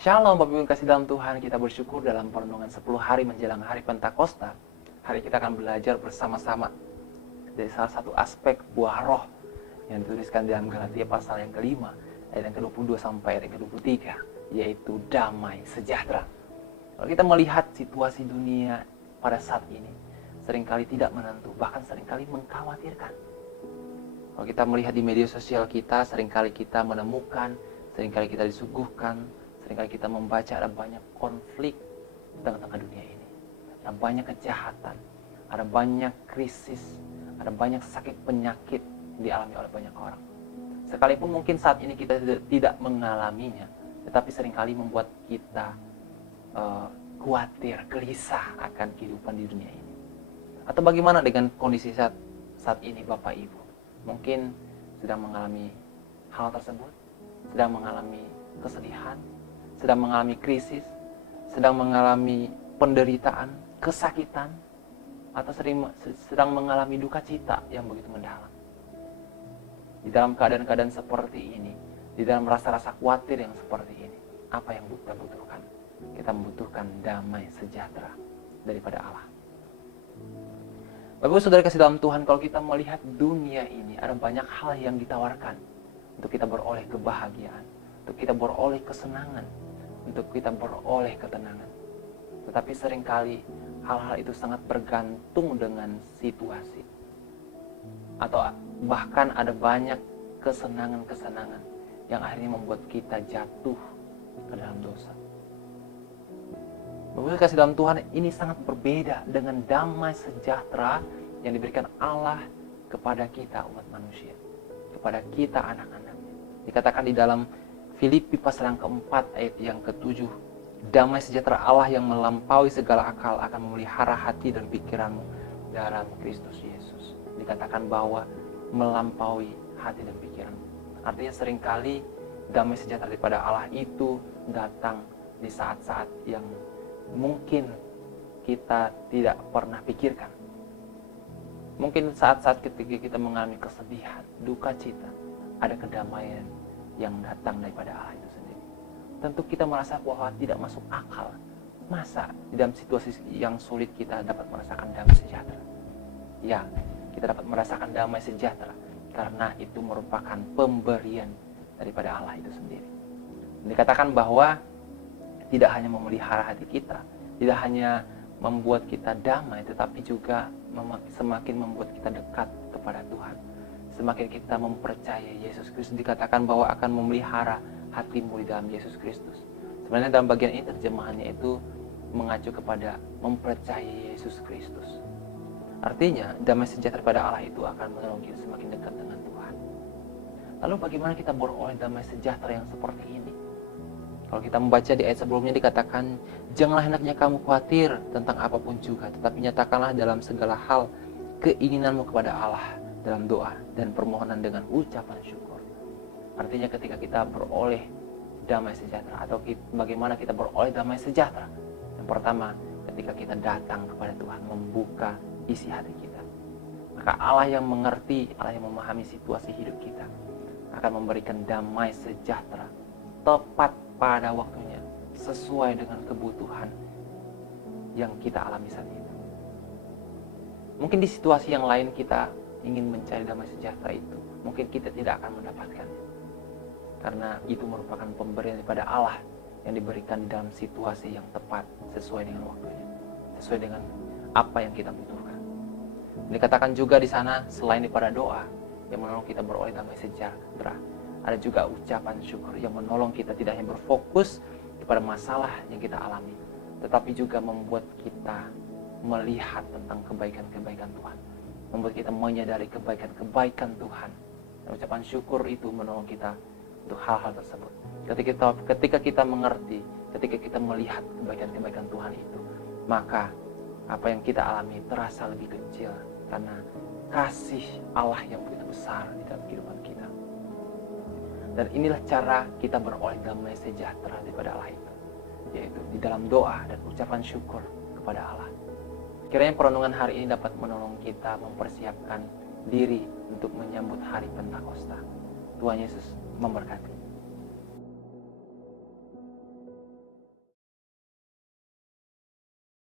Shalom Bapak Ibu kasih dalam Tuhan, kita bersyukur dalam perenungan 10 hari menjelang hari Pentakosta. Hari kita akan belajar bersama-sama dari salah satu aspek buah roh yang dituliskan dalam Galatia pasal yang kelima, ayat yang ke-22 sampai ayat yang ke-23, yaitu damai sejahtera. Kalau kita melihat situasi dunia pada saat ini, seringkali tidak menentu, bahkan seringkali mengkhawatirkan. Kalau kita melihat di media sosial kita, seringkali kita menemukan, seringkali kita disuguhkan, seringkali kita membaca ada banyak konflik di tengah-tengah dunia ini. Ada banyak kejahatan, ada banyak krisis, ada banyak sakit penyakit yang dialami oleh banyak orang. Sekalipun mungkin saat ini kita tidak mengalaminya, tetapi seringkali membuat kita khawatir, gelisah akan kehidupan di dunia ini. Atau bagaimana dengan kondisi saat ini Bapak Ibu? Mungkin sedang mengalami hal tersebut, sedang mengalami kesedihan, sedang mengalami krisis, sedang mengalami penderitaan, kesakitan, atau sedang mengalami duka cita yang begitu mendalam. Di dalam keadaan-keadaan seperti ini, di dalam rasa-rasa khawatir yang seperti ini, apa yang kita butuhkan? Kita membutuhkan damai sejahtera daripada Allah. Bapak Ibu Saudara kasih dalam Tuhan, kalau kita melihat dunia ini, ada banyak hal yang ditawarkan untuk kita beroleh kebahagiaan, untuk kita beroleh kesenangan, untuk kita beroleh ketenangan. Tetapi seringkali hal-hal itu sangat bergantung dengan situasi. Atau bahkan ada banyak kesenangan-kesenangan yang akhirnya membuat kita jatuh ke dalam dosa. Bapak Ibu kasih dalam Tuhan, ini sangat berbeda dengan damai sejahtera yang diberikan Allah kepada kita umat manusia, kepada kita anak-anaknya. Dikatakan di dalam Filipi pasal yang keempat ayat yang ke-7, damai sejahtera Allah yang melampaui segala akal akan memelihara hati dan pikiranmu dalam Kristus Yesus. Dikatakan bahwa melampaui hati dan pikiranmu. Artinya seringkali damai sejahtera daripada Allah itu datang di saat-saat yang mungkin kita tidak pernah pikirkan. Mungkin saat-saat ketika kita mengalami kesedihan, duka cita, ada kedamaian yang datang daripada Allah itu sendiri. Tentu kita merasa bahwa tidak masuk akal. Masa di dalam situasi yang sulit kita dapat merasakan damai sejahtera? Ya, kita dapat merasakan damai sejahtera karena itu merupakan pemberian daripada Allah itu sendiri. Dikatakan bahwa tidak hanya memelihara hati kita, tidak hanya membuat kita damai, tetapi juga semakin membuat kita dekat kepada Tuhan. Semakin kita mempercayai Yesus Kristus, dikatakan bahwa akan memelihara hatimu di dalam Yesus Kristus. Sebenarnya dalam bagian ini terjemahannya itu mengacu kepada mempercayai Yesus Kristus. Artinya damai sejahtera pada Allah itu akan menolong kita semakin dekat dengan Tuhan. Lalu bagaimana kita beroleh damai sejahtera yang seperti ini? Kalau kita membaca di ayat sebelumnya dikatakan, janganlah hendaknya kamu khawatir tentang apapun juga, tetapi nyatakanlah dalam segala hal keinginanmu kepada Allah dalam doa dan permohonan dengan ucapan syukur. Artinya ketika kita beroleh damai sejahtera, atau bagaimana kita beroleh damai sejahtera? Yang pertama, ketika kita datang kepada Tuhan, membuka isi hati kita. Maka Allah yang mengerti, Allah yang memahami situasi hidup kita, akan memberikan damai sejahtera tepat pada waktunya, sesuai dengan kebutuhan yang kita alami saat itu. Mungkin di situasi yang lain kita ingin mencari damai sejahtera itu, mungkin kita tidak akan mendapatkannya, karena itu merupakan pemberian daripada Allah yang diberikan dalam situasi yang tepat, sesuai dengan waktunya, sesuai dengan apa yang kita butuhkan. Dikatakan juga di sana, selain daripada doa yang menolong kita beroleh damai sejahtera, ada juga ucapan syukur yang menolong kita tidak hanya berfokus kepada masalah yang kita alami, tetapi juga membuat kita melihat tentang kebaikan-kebaikan Tuhan, membuat kita menyadari kebaikan-kebaikan Tuhan. Dan ucapan syukur itu menolong kita untuk hal-hal tersebut. Ketika kita mengerti, ketika kita melihat kebaikan-kebaikan Tuhan itu, maka apa yang kita alami terasa lebih kecil karena kasih Allah yang begitu besar di dalam kehidupan kita. Dan inilah cara kita beroleh damai sejahtera daripada Allah itu, yaitu di dalam doa dan ucapan syukur kepada Allah. Kiranya perenungan hari ini dapat menolong kita mempersiapkan diri untuk menyambut hari Pentakosta. Tuhan Yesus memberkati.